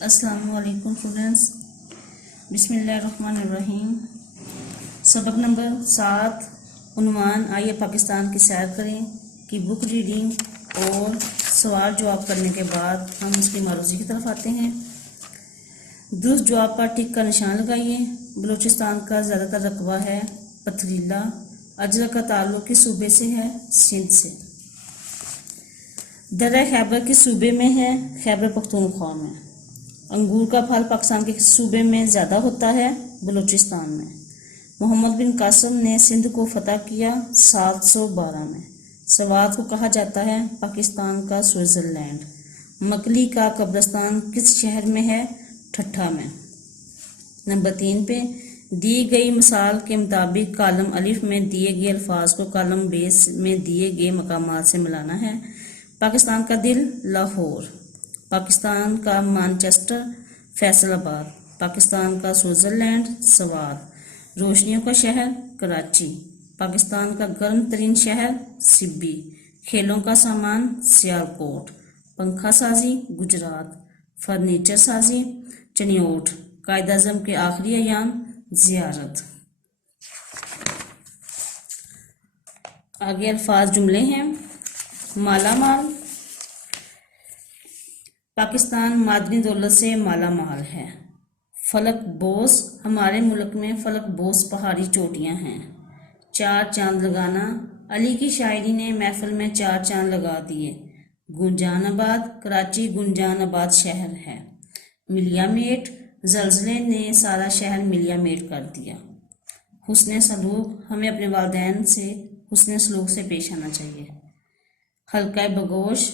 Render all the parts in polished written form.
السلام علیکم اسٹوڈینٹس، بسم اللہ الرحمن الرحیم۔ سبق نمبر 7، عنوان آئیے پاکستان کی سیر کریں کی بک ریڈنگ اور سوال جواب کرنے کے بعد ہم اس کی معروضی کی طرف آتے ہیں۔ درست جواب پر ٹک کا نشان لگائیے۔ بلوچستان کا زیادہ تر رقبہ ہے پتھریلا۔ اجزا کا تعلق کس صوبے سے ہے؟ سندھ سے۔ درہ خیبر کس صوبے میں ہے؟ خیبر پختونخوا میں۔ انگور کا پھل پاکستان کے صوبے میں زیادہ ہوتا ہے؟ بلوچستان میں۔ محمد بن قاسم نے سندھ کو فتح کیا 712 میں۔ سوات کو کہا جاتا ہے پاکستان کا سوئٹزرلینڈ۔ مکلی کا قبرستان کس شہر میں ہے؟ ٹھٹھہ میں۔ نمبر 3 پہ دی گئی مثال کے مطابق کالم الف میں دیے گئے الفاظ کو کالم بیس میں دیے گئے مقامات سے ملانا ہے۔ پاکستان کا دل لاہور، پاکستان کا مانچسٹر فیصل آباد، پاکستان کا سوئٹزرلینڈ سوات، روشنیوں کا شہر کراچی، پاکستان کا گرم ترین شہر سبی، کھیلوں کا سامان سیالکوٹ، پنکھا سازی گجرات، فرنیچر سازی چنیوٹ، قائد اعظم کے آخری ایام زیارت۔ آگے الفاظ جملے ہیں۔ مالا مال، پاکستان معدنی دولت سے مالا مال ہے۔ فلک بوس، ہمارے ملک میں فلک بوس پہاڑی چوٹیاں ہیں۔ چار چاند لگانا، علی کی شاعری نے محفل میں 4 چاند لگا دیے۔ گنجان آباد، کراچی گنجان آباد شہر ہے۔ ملیا میٹ، زلزلے نے سارا شہر ملیا میٹ کر دیا۔ حسن سلوک، ہمیں اپنے والدین سے حسن سلوک سے پیش آنا چاہیے۔ حلقہ بگوش،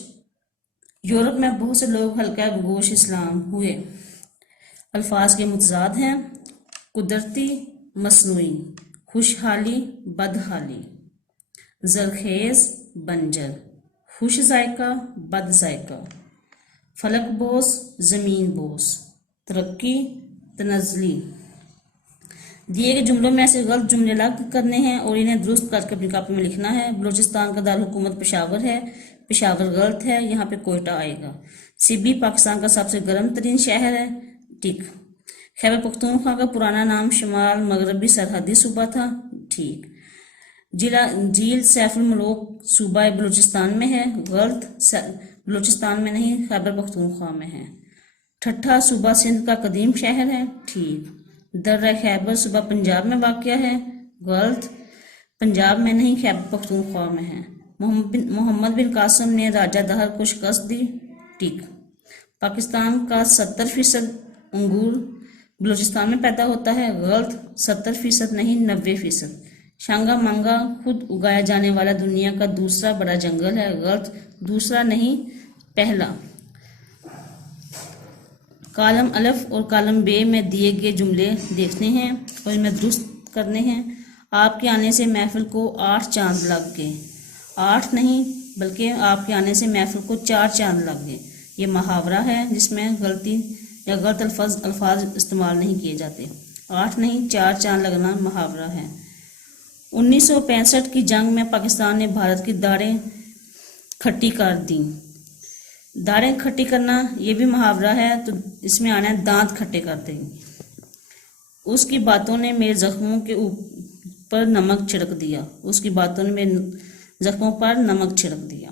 یورپ میں بہت سے لوگ حلقہ بگوش اسلام ہوئے۔ الفاظ کے متضاد ہیں۔ قدرتی، مصنوعی، خوشحالی، بدحالی، زرخیز، بنجر، خوش ذائقہ، بد ذائقہ، فلک بوس، زمین بوس، ترقی، تنزلی۔ دیے گئے جملوں میں سے غلط جملے الگ کرنے ہیں اور انہیں درست کر کے اپنی کاپی میں لکھنا ہے۔ بلوچستان کا دارالحکومت پشاور ہے، پشاور غلط ہے، یہاں پہ کوئٹہ آئے گا۔ سبی پاکستان کا سب سے گرم ترین شہر ہے، ٹھیک۔ خیبر پختونخوا کا پرانا نام شمال مغربی سرحدی صوبہ تھا، ٹھیک۔ جھیل سیف الملوک صوبہ بلوچستان میں ہے، غلط، بلوچستان میں نہیں خیبر پختونخوا میں ہے۔ ٹھٹھہ صوبہ سندھ کا قدیم شہر ہے، ٹھیک۔ درہ خیبر صوبہ پنجاب میں واقع ہے، غلط، پنجاب میں نہیں خیبر پختونخوا میں ہے۔ محمد بن قاسم نے راجہ دہر کو شکست دی، ٹھیک۔ پاکستان کا 70% انگور بلوچستان میں پیدا ہوتا ہے، غلط، 70% نہیں 90%۔ شانگا مانگا خود اگایا جانے والا دنیا کا دوسرا بڑا جنگل ہے، غلط، دوسرا نہیں پہلا۔ کالم الف اور کالم بے میں دیے گئے جملے دیکھنے ہیں اور ان میں درست کرنے ہیں۔ آپ کے آنے سے محفل کو 8 چاند لگ گئے، 8 نہیں بلکہ آپ کے آنے سے محفل کو 4 چاند لگ گئے۔ یہ محاورہ ہے جس میں غلطی یا غلط الفاظ استعمال نہیں کیے جاتے۔ 8 نہیں 4 چاند لگنا محاورہ ہے۔ 1965 کی جنگ میں پاکستان نے بھارت کی داڑیں کھٹی کر دیں۔ داڑیں کھٹی کرنا یہ بھی محاورہ ہے، تو اس میں آنا ہے دانت کھٹے کر دیں۔ اس کی باتوں نے میرے زخموں کے اوپر نمک چھڑک دیا، اس کی باتوں نے میرے زخموں پر نمک چھڑک دیا۔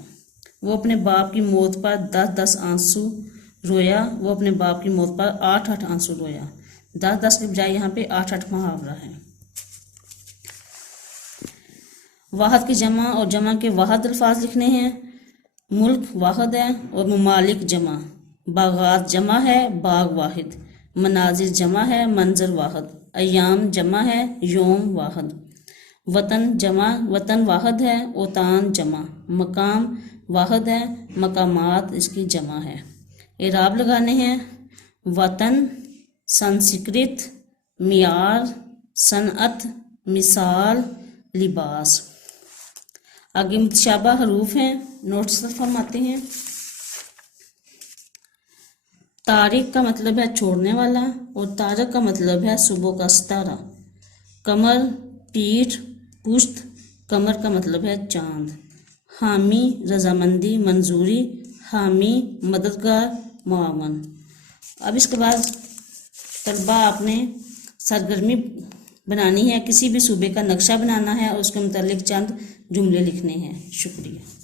وہ اپنے باپ کی موت پر 10 آنسو رویا، وہ اپنے باپ کی موت پر 8 آنسو رویا۔ 10 کے بجائے یہاں پہ 8 محاورہ ہے۔ واحد کی جمع اور جمع کے واحد الفاظ لکھنے ہیں۔ ملک واحد ہے اور ممالک جمع۔ باغات جمع ہے، باغ واحد۔ مناظر جمع ہے، منظر واحد۔ ایام جمع ہے، یوم واحد۔ وطن جمع، وطن واحد ہے، اوطان جمع۔ مقام واحد ہے، مقامات اس کی جمع ہے۔ اعراب لگانے ہیں۔ وطن، سنسکرت، معیار، صنعت، مثال، لباس۔ آگے متشابہ حروف ہیں، نوٹس طرف ہم آتے ہیں۔ طارق کا مطلب ہے چھوڑنے والا اور طارق کا مطلب ہے صبح کا ستارہ۔ کمر، پیٹھ، پشت، کمر کا مطلب ہے چاند۔ حامی، رضامندی، منظوری، حامی، مددگار، معاون۔ اب اس کے بعد طلبہ آپ نے سرگرمی بنانی ہے، کسی بھی صوبے کا نقشہ بنانا ہے اور اس کے متعلق چند جملے لکھنے ہیں۔ شکریہ۔